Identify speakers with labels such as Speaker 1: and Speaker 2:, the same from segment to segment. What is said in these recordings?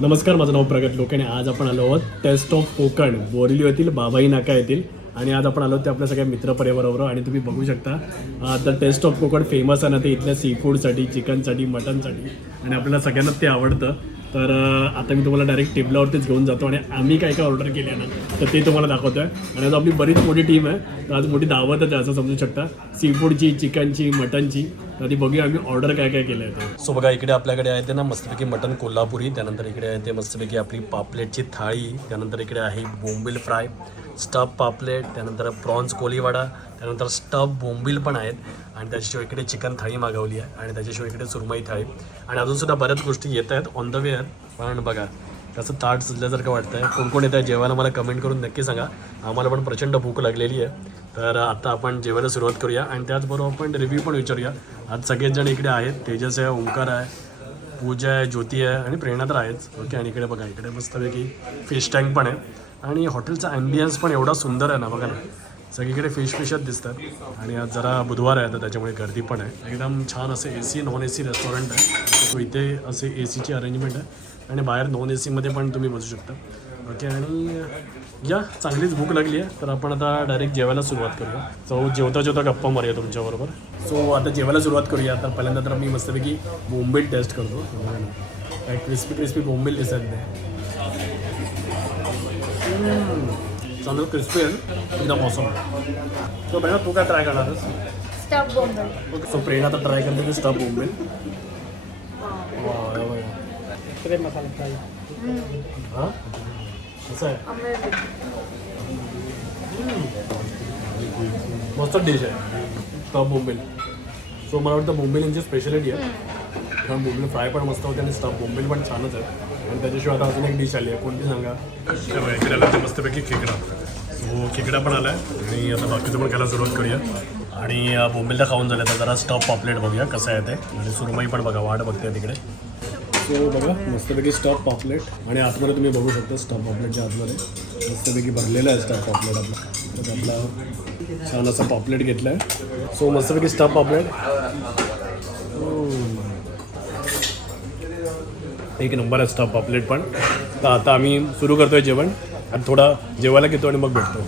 Speaker 1: नमस्कार माझं नाव प्रगत लोकांनी आज आपण आलो आहोत टेस्ट ऑफ कोकण. बोरिली येथील बाबाई नाका येथील. आणि आज आपण आलो ते आपल्या सगळ्या मित्रपरिवाराबरोबर आणि तुम्ही बघू शकता. आता टेस्ट ऑफ कोकण फेमस आहे ना ते इथल्या सी फूडसाठी चिकनसाठी मटनसाठी आणि आपल्याला सगळ्यांना ते आवडतं. तर आता मी तुम्हाला डायरेक्ट टेबलावरतीच घेऊन जातो आणि आम्ही काय काय ऑर्डर केले ना तर ते तुम्हाला दाखवतो आहे आणि आज आपली बरीच मोठी टीम आहे तर आज मोठी दावतच आहे असं समजू शकता. सी फूडची चिकनची मटनची तर ती बघूया आम्ही ऑर्डर काय काय केलं आहे ते. सो बघा इकडे आपल्याकडे आहे ते ना मस्तपैकी मटन कोल्हापुरी त्यानंतर इकडे आहे ते मस्तपैकी आपली पापलेटची थाळी त्यानंतर इकडे आहे बोंबिल फ्राय. स्टफ पापलेट त्यानंतर प्रॉन्स कोलीवाडा त्यानंतर स्टफ बोंबील पण आहेत आणि त्याच्याशिवाय इकडे चिकन थाळी मागवली आहे आणि त्याच्याशिवाय इकडे सुरमई थाळी. आणि अजूनसुद्धा बऱ्याच गोष्टी येत आहेत. ऑन द वे आहेत. पण बघा त्याचं ताट सुजल्यासारखं वाटतं आहे कोण कोण येतं आहे जेवायला मला कमेंट करून नक्की सांगा. आम्हाला पण प्रचंड भूक लागलेली आहे. तर आता आपण जेवायला सुरुवात करूया आणि त्याचबरोबर आपण रिव्ह्यू पण विचारूया. आज सगळेच जण इकडे आहेत. तेजस आहे ओंकार आहे पूजा आहे ज्योती आहे आणि प्रेरणा तर आहेच. ओके आणि इकडे बघा इकडे मस्तपैकी फिश टँक पण आहे. आणि हॉटेलचा ॲम्बियन्स पण एवढा सुंदर आहे ना बघा ना. सगळीकडे फिश फिशच दिसतात. आणि आज जरा बुधवार आहे तर त्याच्यामुळे गर्दी पण आहे. एकदम छान असं A C non A C restaurant आहे. सो इथे असे ए सीची अरेंजमेंट आहे. आणि बाहेर नॉन ए सीमध्ये पण तुम्ही बसू शकता. ओके आणि या चांगलीच भूक लागली आहे. तर आपण आता डायरेक्ट जेवायला सुरुवात करूया. सो जेवता जेवता गप्पा मारूया तुमच्याबरोबर सो आता जेवायला सुरुवात करूया. तर पहिल्यांदा तर मी मस्तपैकी बोंबील टेस्ट करतो. काय क्रिस्पी क्रिस्पी बोंबील दिसत नाही चांगलं क्रिस्पी आहे. एकदम मौसम तो बघा तू काय ट्राय करणार
Speaker 2: stuff bombil
Speaker 1: okay so Prerna तर ट्राय करते ते स्टफ बोंबील
Speaker 3: मसाला फ्राय
Speaker 1: हां? असं आहे? मस्त डिश आहे. स्टफ बोंबील सो मला वाटतं बोंबील यांची स्पेशालिटी आहे. कारण बोंबील फ्राय पण मस्त होते आणि स्टफ बोंबील पण छानच आहे. आणि त्याच्याशिवाय आता अजून एक डिश आली आहे. कोणती सांगा? इकडे आला ते मस्तपैकी खेकडा. सो खेकडा पण आला आहे आणि आता बाकीचं पण खायला सुरुवात करूया. आणि अं, बोंबीलला खाऊन झालं तर जरा स्टफ पॉपलेट बघूया कसं आहे ते. आणि सुरमई पण बघा वाट बघते तिकडे. सो बघा मस्तपैकी स्टफ पॉपलेट आणि आतमध्ये तुम्ही बघू शकता स्टफ पॉपलेटच्या आतमध्ये. मस्तपैकी भरलेलं आहे स्टफ पॉपलेट आपलं. तर आपला छान असं पॉपलेट घेतलं आहे सो मस्तपैकी स्टफ पॉपलेट एक नंबर आहे स्टफ पॉपलेट पण. तर आता आम्ही सुरू करतोय जेवण. आणि थोडा जेवायला घेतो आणि मग भेटतो.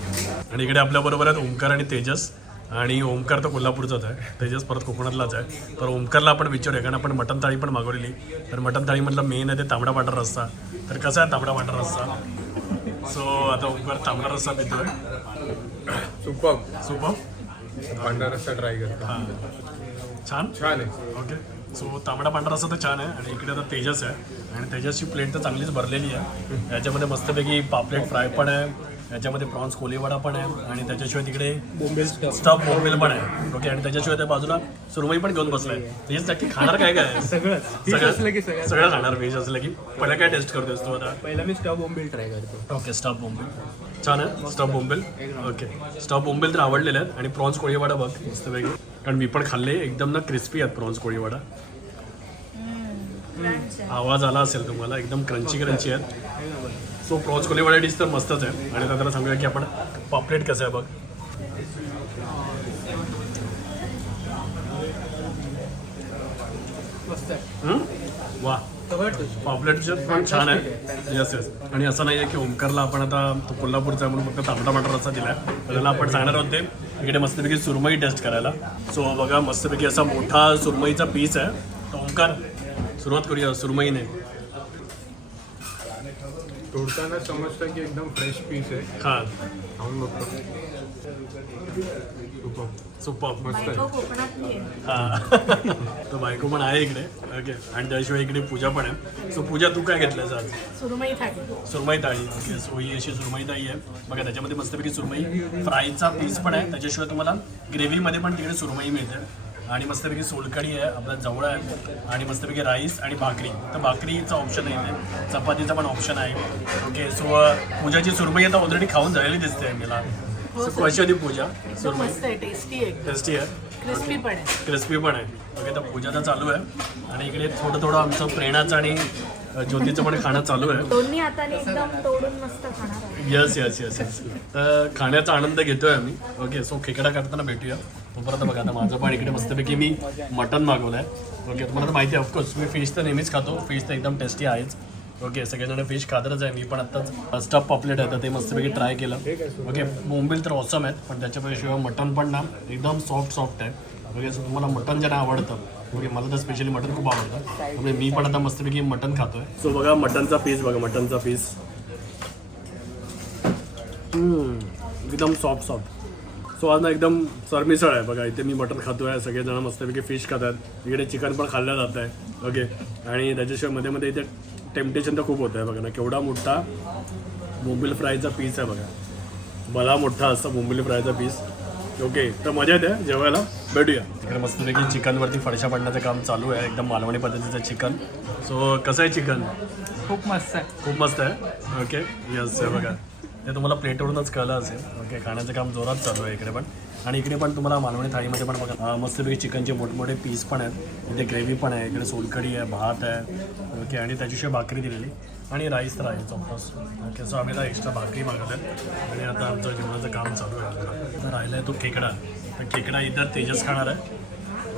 Speaker 1: आणि इकडे आपल्याबरोबर आहेत ओंकार आणि तेजस. आणि ओंकार तर कोल्हापूरचाच आहे. तेजस परत कोकणातलाच आहे. तर ओंकारला आपण विचारूया कारण आपण मटन थाळी पण मागवलेली. तर मटन थाळीमधलं मेन आहे ते तांबडा पांढरा रस्सा. तर कसा आहे तांबडा पांढरा रस्सा? सो आता ओंकार तांबडा रस्सा पितोय.
Speaker 4: सुपर
Speaker 1: सुपर
Speaker 4: पांढरा रस्सा ट्राय करतो.
Speaker 1: हां. छान?
Speaker 4: छान आहे.
Speaker 1: ओके सो तांबडा पांढरा रस्सा तर छान आहे. आणि इकडे आता तेजस आहे. आणि तेजसची प्लेट तर चांगलीच भरलेली आहे. याच्यामध्ये मस्तपैकी पापलेट फ्राय पण आहे. याच्यामध्ये प्रॉन्स कोलीवाडा पण आहे. आणि त्याच्याशिवाय तिकडे
Speaker 3: बोंबील स्टफ
Speaker 1: बोंबील पण आहे. ओके आणि त्याच्याशिवाय त्या बाजूला सुरमई पण घेऊन बसलाय. नक्की खाणार काय काय? सगळं
Speaker 3: सगळं.
Speaker 1: खाणार व्हेज असलं की. पहिला काय टेस्ट करतोस तू आता?
Speaker 3: पहिला मी स्टफ बोंबील ट्राय करतो.
Speaker 1: Okay stuff bombil. छान आहे? Stuff bombil? Okay stuff bombil तर आवडलेले आहेत आणि प्रॉन्स कोळीवाडा बघ मस्तपैकी. कारण मी पण खाल्ले. एकदम ना क्रिस्पी आहेत प्रॉन्स कोळीवाडा. आवाज आला असेल तुम्हाला. एकदम क्रंची क्रंची आहेत. सो प्रॉन्स कोळीवाडा डिश तर मस्तच आहे. आणि आता त्याला सांगूया की आपण पॉपलेट कसं आहे बघ.
Speaker 3: मस्त आहे.
Speaker 1: हं? वा. पॉपलेटचे पण छान आहे. येस येस आणि असं नाही आहे की ओमकारला आपण आता तो कोल्हापूरचा आहे म्हणून फक्त तांबडा पांढरा रस्सा दिला आहे त्याला आपण सांगणार होते इकडे मस्तपैकी सुरमई टेस्ट करायला. सो बघा मस्तपैकी असा मोठा सुरमईचा पीस आहे. तर ओंकार सुरुवात करूया सुरमईने.
Speaker 4: तोडताना समजतं की एकदम फ्रेश पीस आहे.
Speaker 1: हा.
Speaker 4: खाऊन बघतो. सुपर मस्त.
Speaker 2: बायको कोकणातली आहे.
Speaker 1: हा. तर बायको पण आहे इकडे. ओके आणि त्याशिवाय इकडे पूजा पण आहे. सो पूजा तू काय घेतलंस आज?
Speaker 2: सुरमई थाळी.
Speaker 1: सुरमई थाळी. ओके सो ही अशी सुरमई थाळी आहे. बघा त्याच्यामध्ये मस्तपैकी सुरमई फ्रायचा पीस पण आहे. त्याच्याशिवाय तुम्हाला ग्रेव्हीमध्ये पण तिकडे सुरमई मिळते. आणि मस्तपैकी सोलकढी आहे आपला जवळ आहे. आणि मस्तपैकी राईस आणि भाकरी. तर भाकरीचा ऑप्शन आहे इथे. चपातीचा पण ऑप्शन आहे. ओके सो पूजाची सुरमई आता ऑलरेडी खाऊन झालेली दिसते मला. होती पूजा?
Speaker 2: एकदम
Speaker 1: सुरमई?
Speaker 2: मस्त आहे टेस्टी आहे.
Speaker 1: टेस्टी आहे?
Speaker 2: क्रिस्पी पण आहे.
Speaker 1: क्रिस्पी पण आहे. ओके तर पूजा तर चालू आहे. आणि इकडे थोडं थोडं आमचं प्रेरणाचं आणि ज्योतीचं पण खाणं चालू आहे.
Speaker 2: दोन्ही हाताने एकदम तोडून मस्त खाणार आहे.
Speaker 1: येस येस येस येस तर खाण्याचा आनंद घेतोय आम्ही. ओके सो खेकडा करताना भेटूया. तोपर्यंत बघा आता माझं पण इकडे मस्तपैकी मी मटन मागवलं आहे ओके तुम्हाला तर माहिती आहे ऑफकोर्स मी फिश तर नेहमीच खातो. फिश तर एकदम टेस्टी आहेच. ओके सगळेजण फिश खातच आहे. मी पण आत्ताच स्टफ पॉपलेट आहे तर ते मस्तपैकी ट्राय केलं. ओके बोंबील तर ऑसम आहेत पण त्याच्यापेक्षा मटन पण ना एकदम सॉफ्ट सॉफ्ट आहे. ओके सो तुम्हाला मटन ज्यांना आवडतं ओके मला तर स्पेशली मटन खूप आवडतं. त्यामुळे मी पण आता मस्तपैकी मटन खातोय. सो बघा मटनचा पीस बघा मटनचा पीस एकदम सॉफ्ट सॉफ्ट सो आज ना एकदम सरमिसळ आहे बघा इथे मी मटन खातो आहे सगळेजण मस्तपैकी फिश खातात. इकडे चिकन पण खाल्लं जात आहे ओके आणि त्याच्याशिवायमध्ये मध्ये इथे टेम्पटेशन तर खूप होतं आहे बघा ना. केवढा मोठा बोंबील फ्रायचा पीस आहे बघा. मला मोठा असता बोंबील फ्रायचा पीस ओके तर मजा येते जेवायला. भेटूया. इकडे मस्तपैकी चिकनवरती फडशा पडण्याचं काम चालू आहे. एकदम मालवणी पद्धतीचं चिकन. सो कसं आहे चिकन?
Speaker 3: खूप मस्त आहे.
Speaker 1: खूप मस्त आहे? ओके यस बघा. ते तुम्हाला प्लेटवरूनच कळलं असेल. ओके खाण्याचं काम जोरात चालू आहे इकडे पण. आणि इकडे पण तुम्हाला मालवणी थाळीमध्ये पण बघा मस्तपैकी चिकनचे मोठमोठे पीस पण आहेत. इथे ग्रेव्ही पण आहे इकडे सोलकढी आहे भात आहे. ओके आणि त्याच्याशिवाय भाकरी दिलेली. आणि राईस तर आहे चौकस ओके सो आम्ही एक्स्ट्रा भाकरी मागत आहे आणि आता आमचं जेवणाचं काम चालू आहे राहिला आहे तो खेकडा. तर खेकडा इथं तेजस खाणार आहे.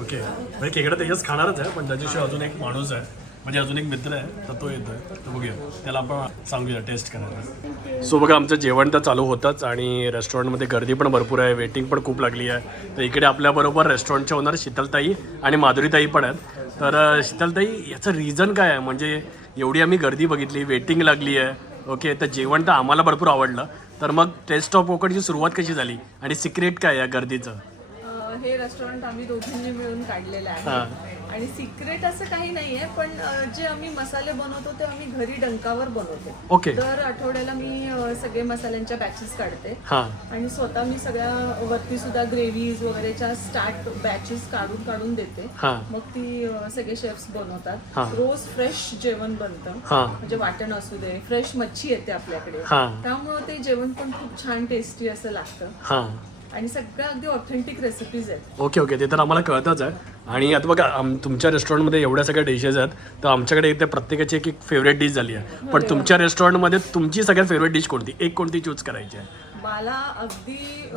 Speaker 1: ओके म्हणजे खेकडा तेजस खाणारच आहे पण त्याच्याशिवाय अजून एक माणूस आहे. म्हणजे अजून एक मित्र आहे तर तो येतोय. तर बघूया. त्याला आपण सांगूया टेस्ट करायला. सो बघा आमचं जेवण तर चालू होतंच आणि रेस्टॉरंटमध्ये गर्दी पण भरपूर आहे वेटिंग पण खूप लागली आहे. तर इकडे आपल्याबरोबर रेस्टॉरंटच्या ओनर शीतलताई आणि माधुरीताई पण आहेत. तर शीतलताई याचं रिझन काय आहे? म्हणजे एवढी आम्ही गर्दी बघितली वेटिंग लागली आहे. ओके तर जेवण तर आम्हाला भरपूर आवडलं. तर मग टेस्ट ऑफ कोकणची सुरुवात कशी झाली? आणि सिक्रेट काय आहे या गर्दीचं?
Speaker 5: हे रेस्टॉरंट आम्ही दोघींनी मिळून काढलेलं. आहे. आणि सिक्रेट असं काही नाहीये पण जे आम्ही मसाले बनवतो ते आम्ही घरी डंकावर बनवतो.
Speaker 1: ओके.
Speaker 5: दर आठवड्याला मी सगळे मसाल्यांच्या बॅचेस काढते.
Speaker 1: हां.
Speaker 5: आणि स्वतः मी सगळ्या वरती सुद्धा ग्रेव्हीज वगैरेच्या स्टार्ट बॅचेस काढून काढून देते. मग ती सगळे शेफ्स. बनवतात. रोज फ्रेश जेवण बनतं. म्हणजे वाटण असू दे फ्रेश मच्छी येते आपल्याकडे. त्यामुळं ते जेवण पण खूप छान टेस्टी असं लागतं.
Speaker 1: हां.
Speaker 5: आणि सगळ्या अगदी ऑथेंटिक रेसिपीज आहेत.
Speaker 1: Okay okay. ते तर आम्हाला कळतच आहे. आणि आता बघा आम तुमच्या रेस्टॉरंटमध्ये एवढ्या सगळ्या डिशेस आहेत तर आमच्याकडे इथे प्रत्येकाची एक एक फेवरेट डिश झाली आहे. पण तुमच्या रेस्टॉरंटमध्ये तुमची सगळ्यात फेवरेट डिश कोणती? एक कोणती चूज करायची आहे?
Speaker 5: मला अगदी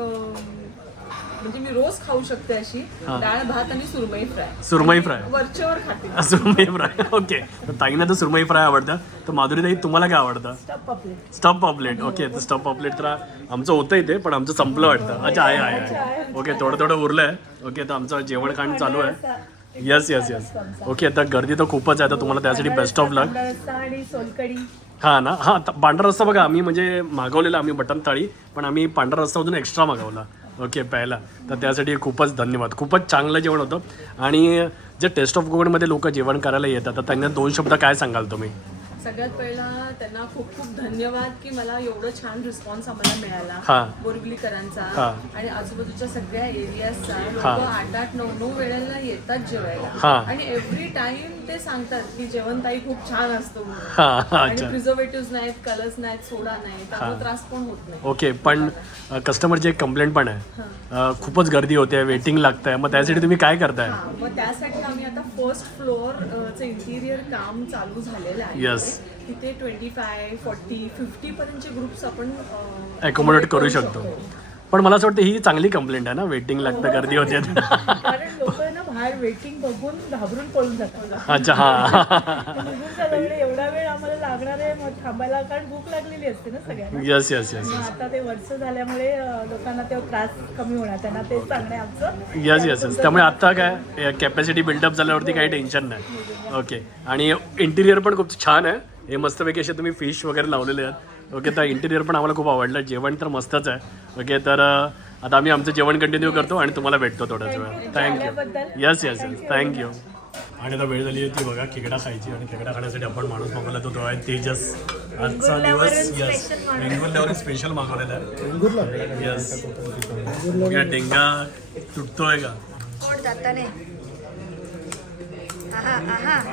Speaker 5: म्हणजे मी रोज खाऊ शकते अशी डाळ भात आणि सुरमई फ्राय.
Speaker 1: सुरमई फ्राय.
Speaker 5: वरच्यावर खाते.
Speaker 1: सुरमई फ्राय. ओके. तर ताईंना तर सुरमई फ्राय आवडतं. तर माधुरी ताई तुम्हाला काय आवडतं? स्टफ पॉपलेट ओके तर स्टफ पॉपलेट तर आमचं होतं इथे पण आमचं संपलं वाटतं. अच्छा आहे आहे ओके थोडं थोडं उरलं आहे ओके तर आमचं जेवण खाण चालू आहे. येस येस येस ओके तर गर्दी तर खूपच आहे तर तुम्हाला त्यासाठी बेस्ट ऑफ लक हा ना? हा त- पांढरा रस्सा बघा आम्ही म्हणजे मागवलेला आम्ही मटन थाळी पण आम्ही पांढरा रस्सा अजून एक्स्ट्रा मागवला. ओके प्यायला तर त्यासाठी खूपच धन्यवाद. खूपच चांगलं जेवण होतं. आणि जे टेस्ट ऑफ कोकणमध्ये लोक जेवण करायला येतात तर त्यांना दोन शब्द काय सांगाल तुम्ही?
Speaker 5: सगळ्यात पहिला त्यांना खूप खूप धन्यवाद की मला एवढं छान रिस्पॉन्स आम्हाला. मिळाला. बोरबिलीकरांचा
Speaker 1: हा.
Speaker 5: आणि आजूबाजूच्या सगळ्या एरियाजचा लोक. आठ आठ नऊ नऊ वेळेला येतात. जेवायला. आणि एव्हरी टाइम ते सांगतात की जेवण ताई खूप छान असतो आणि प्रिझर्वेटिव्ह नाहीत कलर्स नाहीत सोडा नाही त्यामुळे त्रास पण होत नाही.
Speaker 1: ओके पण कस्टमरची एक कंप्लेंट पण आहे. खूपच गर्दी होते वेटिंग लागतं आहे मग त्यासाठी तुम्ही काय करताय?
Speaker 5: मग त्यासाठी आम्ही फर्स्ट फ्लोअर चं इंटिरियर काम चालू झालेलं आहे.
Speaker 1: Yes.
Speaker 5: तिथे ट्वेंटी फाय फोर्टी फिफ्टी पर्यंतचे ग्रुप्स आपण अं,
Speaker 1: अकोमोडेट करू शकतो. पण मला असं वाटतं ही चांगली कंप्लेंट आहे ना वेटिंग लागतं गर्दी होते.
Speaker 2: कारण लोक बाहेर वेटिंग बघून घाबरून पळून जातात.
Speaker 1: अच्छा हा.
Speaker 2: निघून चालवले एवढा वेळ आम्हाला लागणार आहे मग थांबायला कारण भूक लागलेली असते ना सगळ्यांना.
Speaker 1: येस येस येस
Speaker 2: मग आता ते वर्ष झाल्यामुळे अं, लोकांना ते त्रास कमी होणार त्यांना ते सांगणे आमचं.
Speaker 1: येस येस येस त्यामुळे आत्ता काय कॅपॅसिटी बिल्डअप झाल्यावरती काही टेन्शन नाही. ओके आणि इंटिरियर पण खूप छान आहे. हे मस्तपैकी असे तुम्ही फिश वगैरे लावलेले आहेत. ओके तर इंटिरियर पण आम्हाला खूप आवडलं. जेवण तर मस्तच आहे. ओके तर अं, आता आम्ही आमचं जेवण कंटिन्यू करतो आणि तुम्हाला भेटतो थोड्याच वेळ. Thank you yes yes yes thank you आणि आता वेळ झाली होती बघा खेकडा खायची आणि खेकडा खाण्यासाठी आपण माणूस मागवला तो तो आहे तेजस. आजचा दिवस यस वेंगुर्ल्यावर स्पेशल मागवलेला आहे. यस डेंगा तुटतोय का?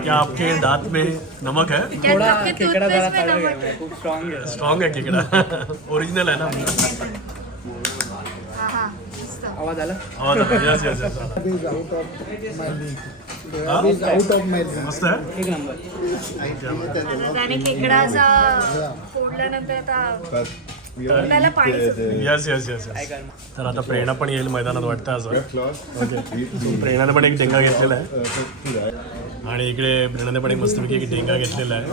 Speaker 1: क्या आपके दांत में नमक है?
Speaker 6: में नमक है
Speaker 3: खूप स्ट्रॉंग आहे
Speaker 1: स्ट्रॉन्ग है? केकडा ओरिजिनल है ना.
Speaker 3: आवाज आला?
Speaker 1: आवाज यस यस यस मस्त आहे?
Speaker 3: एक नंबर.
Speaker 6: आता त्याने खेकडा असा फोडल्यानंतर आता
Speaker 2: तोंडाला पाणी सुटलं.
Speaker 1: यस यस यस तर आता प्रेरणा पण येईल मैदानात वाटतं असं. ओके प्रेरणाने पण एक डेंगा घेतलेला आहे. आणि इकडे प्रेरणाने पण एक मस्तपैकी एक डेंगा घेतलेला आहे.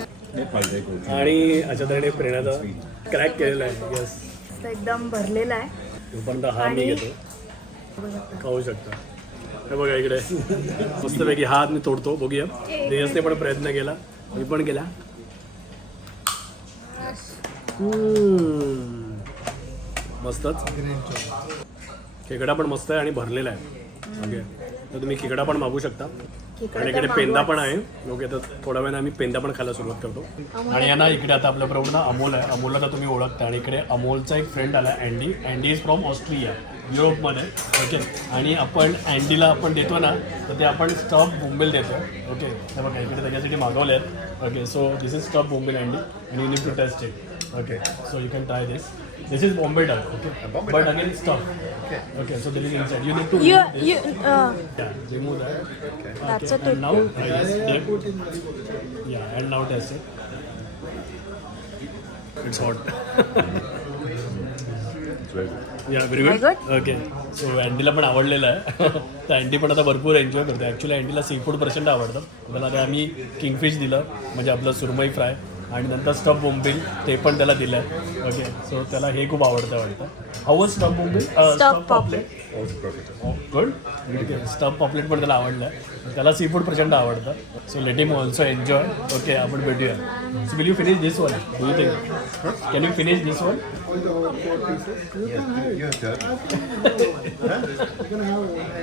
Speaker 1: आणि अशा तऱ्हेने प्रेरणाचा क्रॅक केलेला आहे. यस
Speaker 2: एकदम भरलेला आहे.
Speaker 1: तोपर्यंत हा मी घेतो. खाऊ शकता. हे बघा इकडे. मस्तपैकी हात मी तोडतो. बघूया. रियसने पण प्रयत्न केला. मी पण केला. मस्तच. खेकडा पण मस्त आहे आणि भरलेला आहे. ओके तर तुम्ही खेकडा पण मागू शकता. आणि इकडे पेंदा. पण आहे. ओके तर थोड्या वेळाने आम्ही पेंदा पण खायला सुरुवात करतो. आणि यांना इकडे आता आपल्याबरोबर ना अमोल आहे. अमोलला तर तुम्ही ओळखता. आणि इकडे अमोलचा एक फ्रेंड आला Andy Andy is from Austria युरोपमध्ये ओके आणि आपण अँडीला आपण देतो ना तर ते आपण स्टफ बोंबेल देतो. ओके तर बघा इकडे त्याच्यासाठी मागवले आहेत. Okay so this is stuff bombil Andy आणि you need to taste it okay so you can try this this is Bombay duck okay but again stuff okay so this is inside you need to
Speaker 2: You, you, uh,
Speaker 1: Yeah, remove that.
Speaker 2: That's
Speaker 1: okay.
Speaker 2: a
Speaker 1: And now, uh, yes, dip. Yeah, and now test it. It's hot. yeah, very good.
Speaker 2: Very
Speaker 1: Okay. So अँडीला पण आवडलेलं आहे तर Andy पण आता भरपूर enjoy करतो actually अँडीला sea food प्रचंड आवडतं त्याला ते आम्ही किंगफिश दिलं म्हणजे आपलं सुरमई फ्राय आणि नंतर स्टफ बोंबील ते पण त्याला दिलं आहे ओके सो त्याला हे खूप आवडतं वाटतं. How stuff bombil?
Speaker 2: Stuffed poplet.
Speaker 1: Good stuff paplet पण त्याला आवडलं त्याला सी फूड प्रचंड आवडतं. So let him also enjoy okay आपण भेटूया. So will you finish this one do you think can you finish this one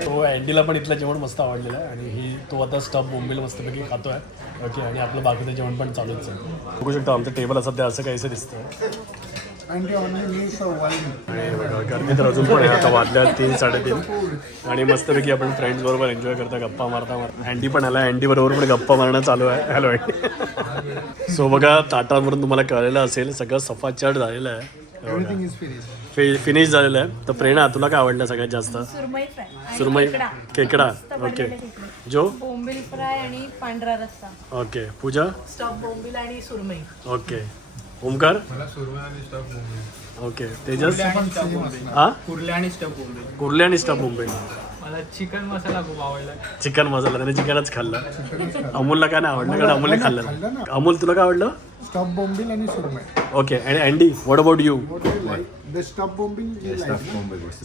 Speaker 1: तो अँडीला पण इथलं जेवण मस्त आवडलेलं आहे आणि ही तो आता स्टफ बोंबील मस्तपैकी खातो आहे ओके आणि आपलं बाकीचं जेवण पण चालूच आहे. बघू शकता आमचं टेबल सध्या असं काहीसं दिसतं गर्दी तर अजून पण आहे. आता वाजल्या तीन साडेतीन. आणि मस्तपैकी आपण फ्रेंड्स बरोबर एन्जॉय करता गप्पा मारता मारता. अँडी पण आला अँडी बरोबर पण गप्पा मारणं चालू आहे. हॅलो अँडी सो बघा ताटावरून तुम्हाला कळलेलं असेल सगळं सफाचट झालेलं आहे. फिनिश झालेलं आहे. तर प्रेरणा तुला काय आवडलं सगळ्यात जास्त?
Speaker 2: सुरमई खेकडा.
Speaker 1: ओके. जो?
Speaker 2: बोंबील फ्राय आणि पांढरा रस्सा.
Speaker 1: ओके पूजा?
Speaker 2: स्टॉप बोंबील आणि सुरमई.
Speaker 1: ओके ओमकार?
Speaker 4: सुरमई आणि
Speaker 1: ओके तेजस? हा?
Speaker 3: कुर्ले आणि स्टफ बोंबे.
Speaker 1: कुर्ले आणि स्टफ मुंबई
Speaker 3: मला चिकन मसाला खूप आवडला.
Speaker 1: चिकन मसाला त्याने चिकनच खाल्लं. अमोलला काय नाही आवडलं कारण अमोलने खाल्लं. अमोल तुला काय आवडलं?
Speaker 7: Stop bombing and surmai.
Speaker 1: Okay आणि Andy what about you?
Speaker 7: The stop bombing you like.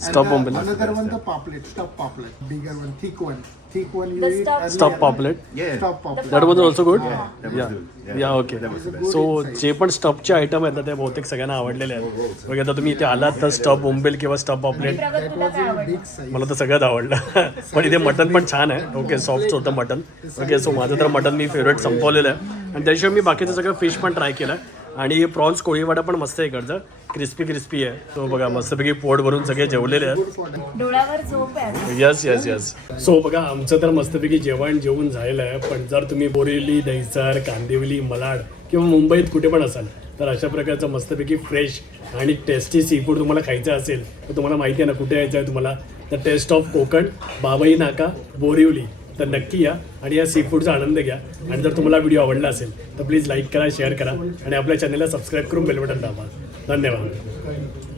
Speaker 1: Stop bombing.
Speaker 7: Another one the poplet, stop poplet, bigger one, thick one, thick one you
Speaker 2: The
Speaker 7: eat.
Speaker 2: stuff-
Speaker 7: earlier.
Speaker 1: Stop paplet
Speaker 7: Stop poplet.
Speaker 1: That was also good
Speaker 8: that
Speaker 1: yeah
Speaker 8: was good. Yeah,
Speaker 1: yeah okay
Speaker 8: that was the
Speaker 7: best.
Speaker 1: So जे पण स्टफचे item आहेत ना ते बहुतेक सगळ्यांना आवडलेले आहेत. बघा आता तुम्ही इथे आलात तर स्टफ बोंबेल किंवा स्टफ पॉपलेट
Speaker 2: प्रगत तुला काय आवडलं?
Speaker 7: Big size.
Speaker 1: मला तर सगळ्यात आवडलं. पण इथे मटन पण छान आहे. ओके सॉफ्ट होतं मटन ओके सो माझं तर मटन मी फेवरेट संपवलेलं आहे. आणि त्याशिवाय मी बाकीचं सगळं फिश पण ट्राय केलं आणि प्रॉन्स कोळीवाडा पण मस्त आहे इकडचं. क्रिस्पी क्रिस्पी आहे. तो बघा मस्तपैकी पोट भरून सगळे जेवलेले आहेत.
Speaker 2: डोळ्यावर झोप आहे.
Speaker 1: यस यस यस सो बघा आमचं तर मस्तपैकी जेवण जेवून झालेलं आहे पण जर तुम्ही बोरिवली दहिसर कांदिवली मलाड किंवा मुंबईत कुठे पण असाल तर अशा प्रकारचं मस्तपैकी फ्रेश आणि टेस्टी सी फूड तुम्हाला खायचं असेल तर तुम्हाला माहिती आहे ना कुठे यायचं आहे तुम्हाला. तर टेस्ट ऑफ कोकण बाबाई नाका बोरिवली. तर नक्की या आणि या सी फूडचा आनंद घ्या. आणि जर तुम्हाला व्हिडिओ आवडला असेल तर प्लीज लाईक करा शेअर करा आणि आपल्या चॅनलला सबस्क्राईब करून बेल बटन दाबा. धन्यवाद.